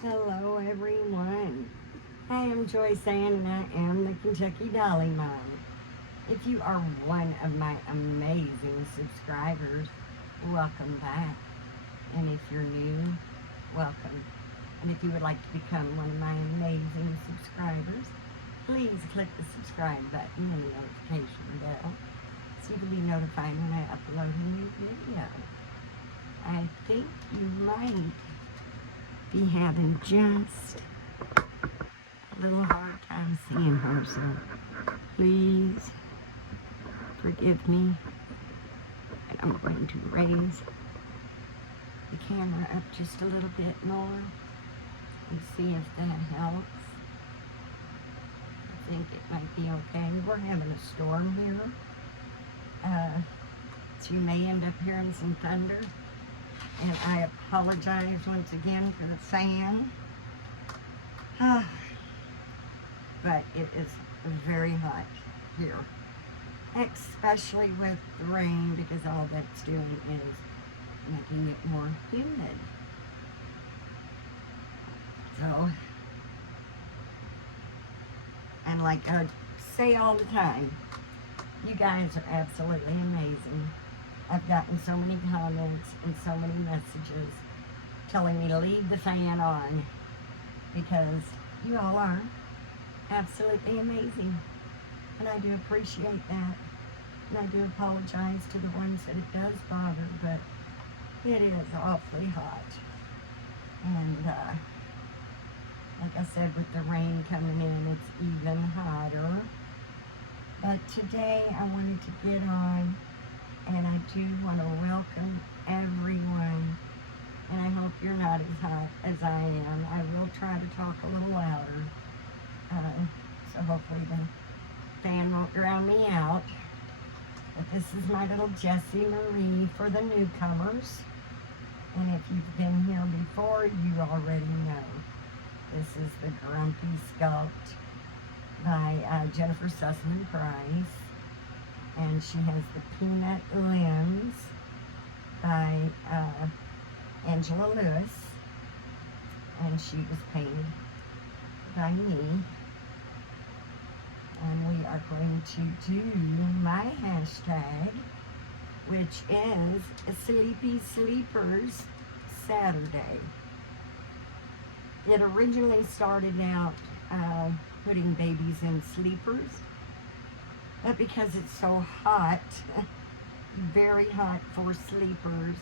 Hello, everyone. I am Joyce Ann, and I am the Kentucky Dolly Mom. If you are one of my amazing subscribers, welcome back. And if you're new, welcome. And if you would like to become one of my amazing subscribers, please click the subscribe button and the notification bell so you can be notified when I upload a new video. I think you might be having just a little hard time seeing her, so please forgive me. And I'm going to raise the camera up just a little bit more and see if that helps. I think it might be okay. We're having a storm here, so you may end up hearing some thunder. And I apologize once again for the fan. But it is very hot here, especially with the rain, because all that's doing is making it more humid. So, and like I say all the time, you guys are absolutely amazing. I've gotten so many comments and so many messages telling me to leave the fan on because you all are absolutely amazing. And I do appreciate that. And I do apologize to the ones that it does bother, but it is awfully hot. And like I said, with the rain coming in, it's even hotter. But today I wanted to get on, and I do want to welcome everyone. And I hope you're not as hot as I am. I will try to talk a little louder. So hopefully the fan won't drown me out. But this is my little Jessie Marie for the newcomers. And if you've been here before, you already know. This is the Grumpy Sculpt by Jennifer Sussman Price. And she has the Peanut Limbs by Angela Lewis. And she was painted by me. And we are going to do my hashtag, which is Sleepy Sleepers Saturday. It originally started out putting babies in sleepers, but because it's so hot, very hot for sleepers,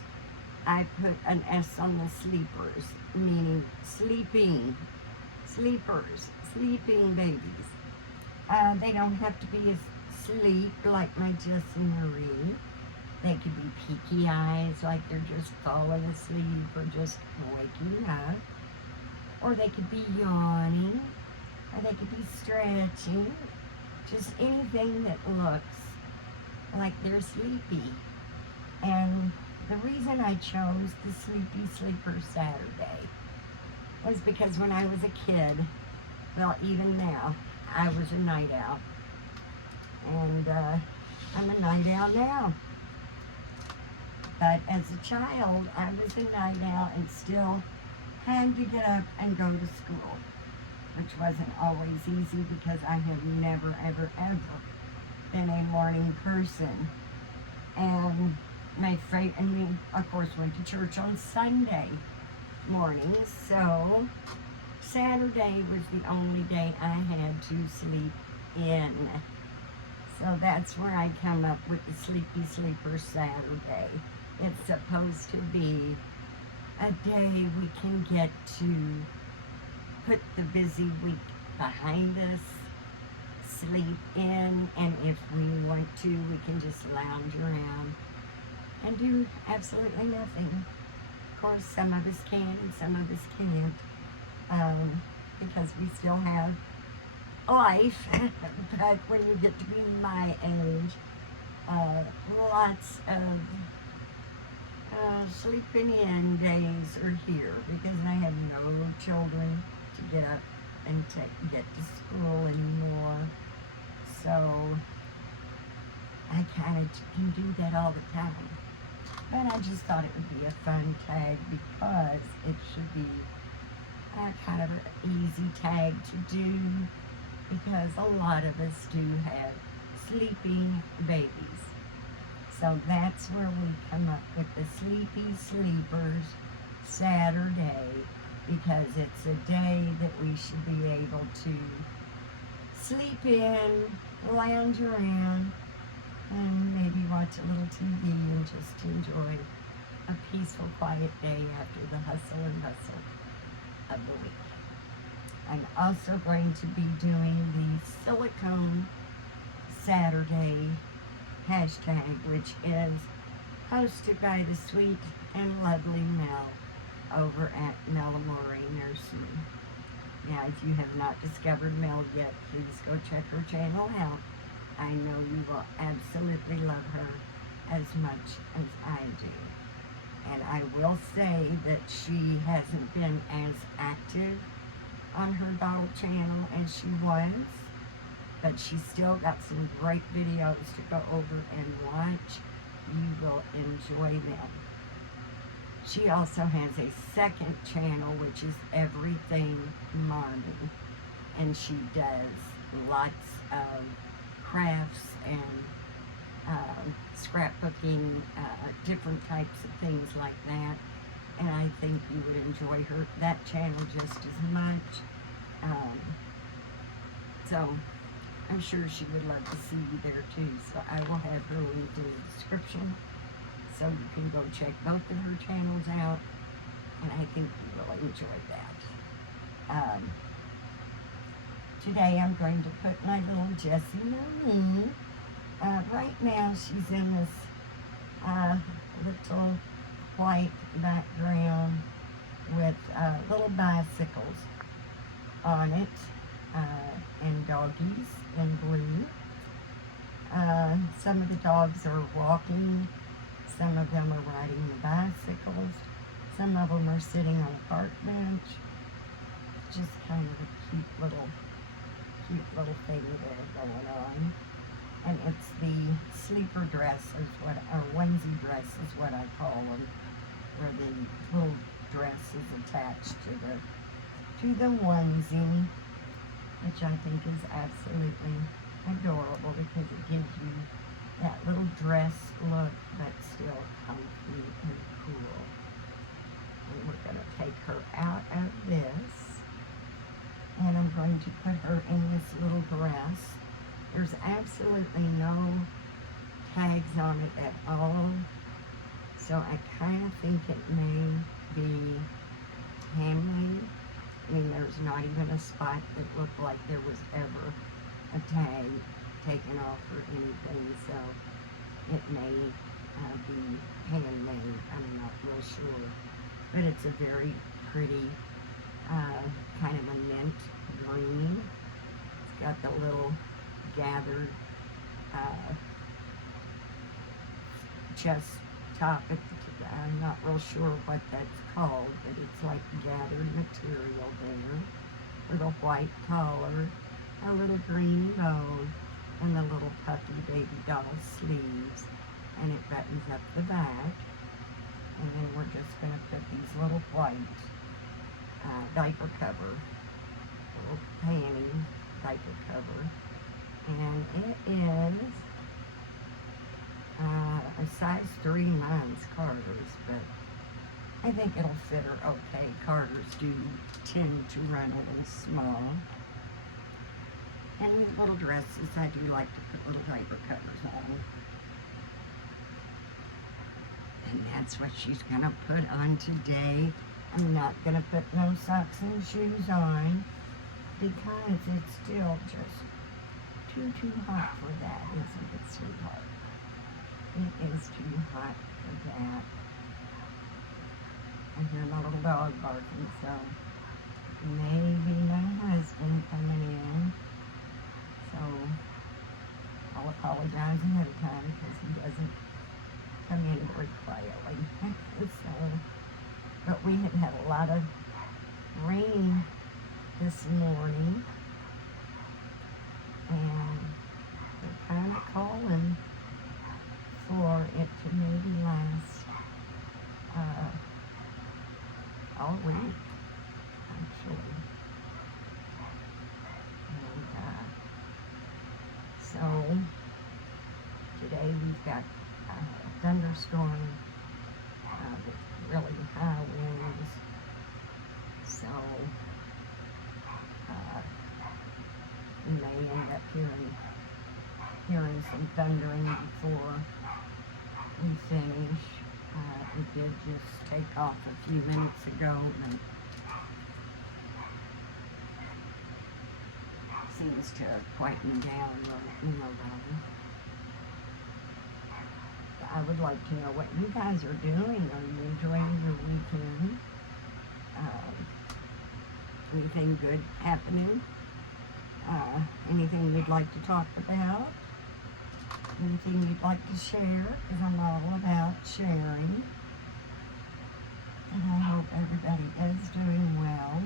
I put an S on the sleepers, meaning sleeping, sleepers, sleeping babies. They don't have to be asleep like my Jessie Marie. They could be peaky eyes, like they're just falling asleep or just waking up. Or they could be yawning, or they could be stretching. Just anything that looks like they're sleepy. And the reason I chose the Sleepy Sleeper Saturday was because when I was a kid, well, even now, I was a night owl. And I'm a night owl now. But as a child, I was a night owl and still had to get up and go to school, which wasn't always easy because I have never, ever, ever been a morning person. And we, of course, went to church on Sunday mornings, so Saturday was the only day I had to sleep in. So that's where I come up with the Sleepy Sleeper Saturday. It's supposed to be a day we can get to put the busy week behind us, sleep in, and if we want to, we can just lounge around and do absolutely nothing. Of course, some of us can and some of us can't, because we still have life. But when you get to be my age, lots of sleeping in days are here because I have no children to get up and to get to school anymore. So I kind of can do that all the time. But I just thought it would be a fun tag because it should be kind of an easy tag to do because a lot of us do have sleeping babies. So that's where we come up with the Sleepy Sleepers Saturday, because it's a day that we should be able to sleep in, lounge around, and maybe watch a little TV and just enjoy a peaceful, quiet day after the hustle and bustle of the week. I'm also going to be doing the Silicone Saturday hashtag, which is hosted by the sweet and lovely Mel over at Melamore Nursery. Now, if you have not discovered Mel yet, please go check her channel out. I know you will absolutely love her as much as I do. And I will say that she hasn't been as active on her dog channel as she was, but she's still got some great videos to go over and watch. You will enjoy them. She also has a second channel, which is Everything Marmie, and she does lots of crafts and scrapbooking, different types of things like that. And I think you would enjoy that channel just as much. So I'm sure she would love to see you there too. So I will have her linked in the description, so you can go check both of her channels out, and I think you will enjoy that. Today I'm going to put my little Jessie Marmie. Right now she's in this little white background with little bicycles on it, and doggies in blue. Some of the dogs are walking, some of them are riding the bicycles, some of them are sitting on a park bench. Just kind of a cute little thing there going on. And it's the sleeper dress, or onesie dress is what I call them, where the little dress is attached to the onesie, which I think is absolutely adorable because it gives you that little dress look, but still comfy and cool. And we're going to take her out of this, and I'm going to put her in this little dress. There's absolutely no tags on it at all, so I kind of think it may be handmade. I mean, there's not even a spot that looked like there was ever a tag taken off or anything, so it may be handmade. I'm not real sure, but it's a very pretty kind of a mint green. It's got the little gathered chest top. I'm not real sure what that's called, but it's like gathered material there, with a white collar, a little green bow, and the little puppy baby doll sleeves, and it buttons up the back. And then we're just going to put these little white diaper cover, little panty diaper cover, and it is a size 3 mine's Carter's, but I think it'll fit her okay. Carter's do tend to run a little small. And with little dresses, I do like to put little diaper covers on. And that's what she's going to put on today. I'm not going to put no socks and shoes on because it's still just too hot for that, isn't it, sweetheart? It is too hot for that. I hear my little dog barking, so maybe my husband coming in. So I'll apologize ahead of time because he doesn't come in very quietly. But we have had a lot of rain this morning, and they're kind of calling for it to maybe last all week, actually. So today we've got a thunderstorm with really high winds. So we may end up hearing some thundering before we finish. It did just take off a few minutes ago, and seems to quieten down though. I would like to know what you guys are doing. Are you enjoying your weekend? Anything good happening? Anything you'd like to talk about? Anything you'd like to share? Because I'm all about sharing. And I hope everybody is doing well.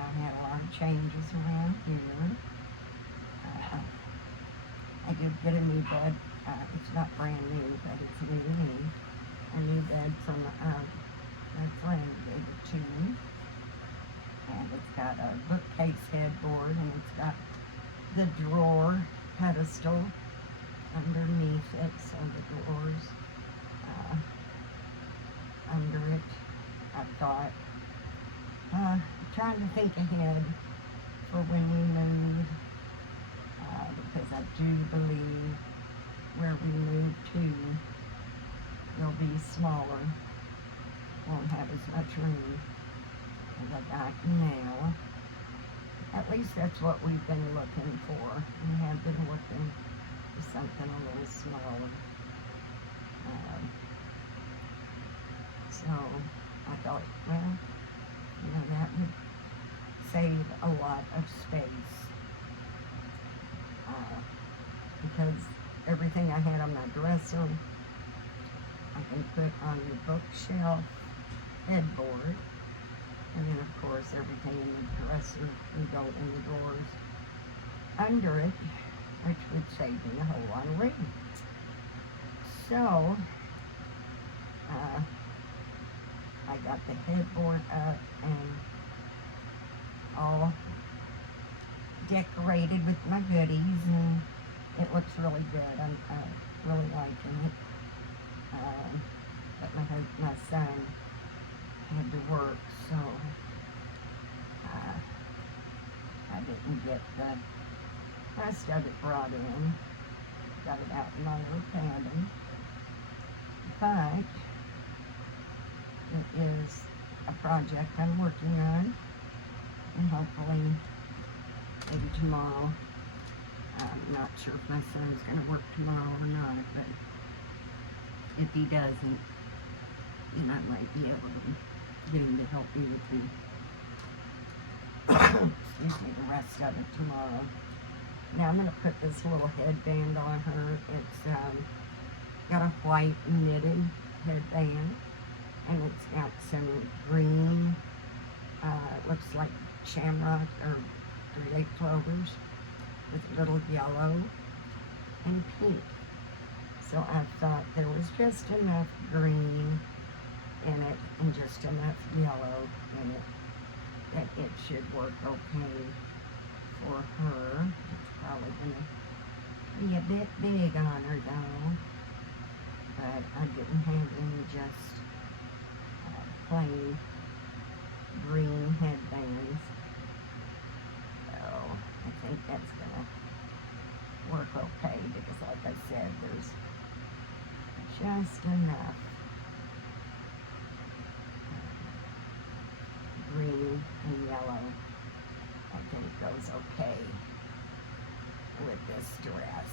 I had a lot of changes around here. I did get a new bed. It's not brand new, but it's new to me. A new bed from my friend gave it to me. And it's got a bookcase headboard, and it's got the drawer pedestal underneath it, so the drawers under it. I thought, trying to think ahead for when we move, because I do believe where we move to will be smaller, won't have as much room as I got now. At least that's what we've been looking for. We have been looking for something a little smaller. So I thought, well, that would save a lot of space. Because everything I had on my dresser, I can put on the bookshelf headboard. And then, of course, everything in the dresser can go in the drawers under it, which would save me a whole lot of room. So, I got the headboard up and all decorated with my goodies, and it looks really good. I'm really liking it. But my son had to work, so I didn't get the rest of it brought in. Got it out in my little cabin. But it is a project I'm working on, and hopefully maybe tomorrow. I'm not sure if my son's going to work tomorrow or not, but if he doesn't, then I might be able to get him to help me with excuse me, the rest of it tomorrow. Now I'm going to put this little headband on her. It's got a white knitted headband, and it's got some green, looks like shamrock or 3-leaf clovers with a little yellow and pink. So I thought there was just enough green in it and just enough yellow in it that it should work okay for her. It's probably going to be a bit big on her though, but I didn't have any just plain green headbands, so I think that's going to work okay, because like I said, there's just enough green and yellow. I think goes okay with this dress.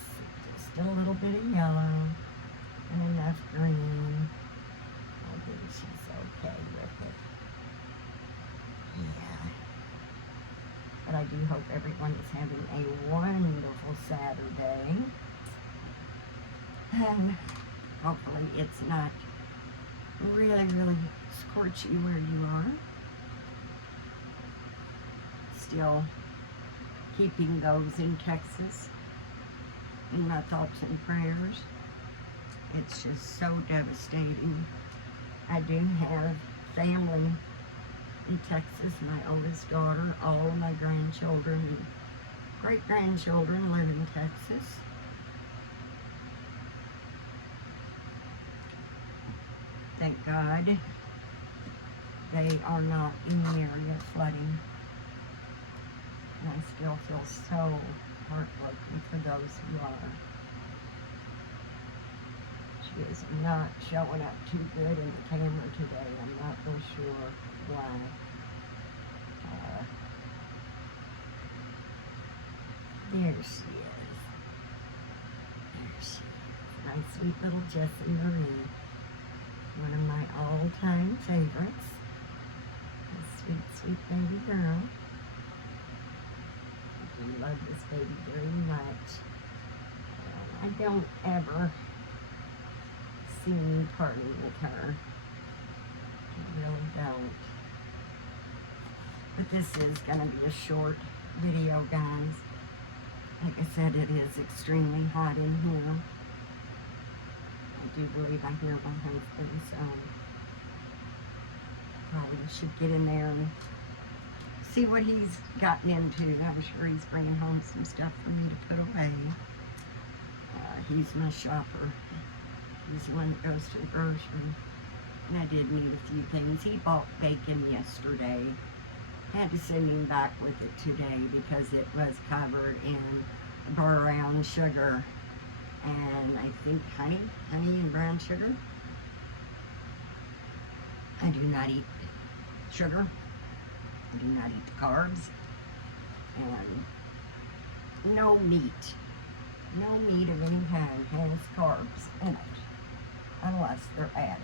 Just a little bit of yellow and enough green. I think she's okay with it. Yeah. But I do hope everyone is having a wonderful Saturday. And hopefully it's not really, really scorchy where you are. Still keeping those in Texas in my thoughts and prayers. It's just so devastating. I do have family in Texas, my oldest daughter, all of my grandchildren, great-grandchildren live in Texas. Thank God they are not in the area of flooding. And I still feel so heartbroken for those who are. She is not showing up too good in the camera today. I'm not real sure why. There she is. There she is. My sweet little Jessie Marie. One of my all-time favorites. A sweet, sweet baby girl. I do love this baby very much. I don't ever see me parting with her. I really don't. But this is going to be a short video, guys. Like I said, it is extremely hot in here. I do believe I hear my husband, so probably should get in there and see what he's gotten into. I'm sure he's bringing home some stuff for me to put away. He's my shopper. He's the one that goes to the grocery. And I did need a few things. He bought bacon yesterday. Had to send him back with it today because it was covered in brown sugar and I think honey and brown sugar. I do not eat sugar. I do not eat the carbs. And no meat. No meat of any kind has carbs in it unless they're added.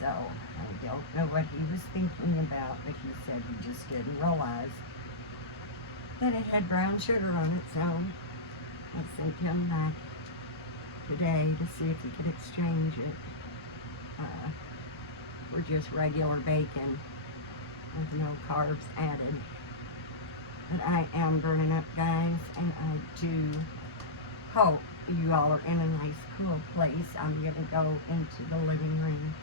So, I don't know what he was thinking about, but he said he just didn't realize that it had brown sugar on it, so I sent him back today to see if he could exchange it for just regular bacon with no carbs added. But I am burning up, guys, and I do hope you all are in a nice, cool place. I'm going to go into the living room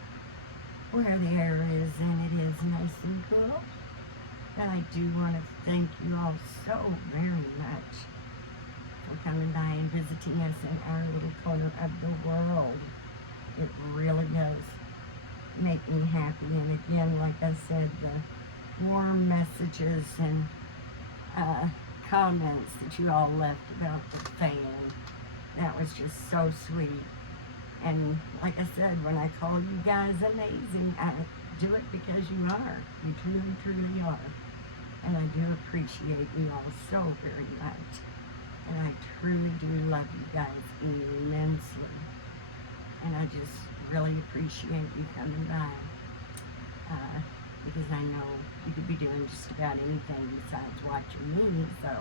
where the air is, and it is nice and cool. And I do want to thank you all so very much for coming by and visiting us in our little corner of the world. It really does make me happy. And again, like I said, the warm messages and comments that you all left about the fan, that was just so sweet. And like I said, when I call you guys amazing, I do it because you are. You truly, truly are. And I do appreciate you all so very much. And I truly do love you guys immensely. And I just really appreciate you coming by. Because I know you could be doing just about anything besides watching me. So,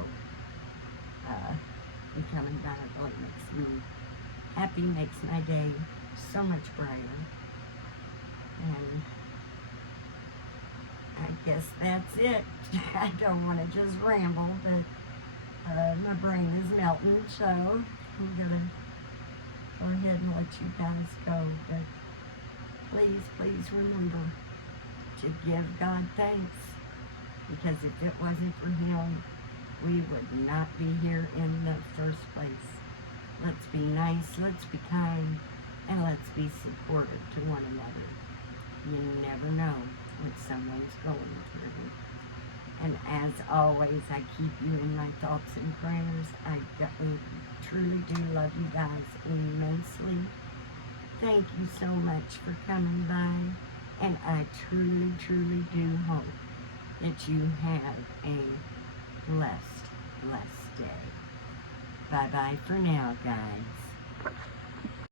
you coming by really makes me happy, makes my day so much brighter. And I guess that's it. I don't want to just ramble, but my brain is melting, so I'm going to go ahead and let you guys go. But please, please remember to give God thanks, because if it wasn't for Him, we would not be here in the first place. Let's be nice, let's be kind, and let's be supportive to one another. You never know what someone's going through. And as always, I keep you in my thoughts and prayers. I truly do love you guys immensely. Thank you so much for coming by. And I truly, truly do hope that you have a blessed, blessed day. Bye-bye for now, guys.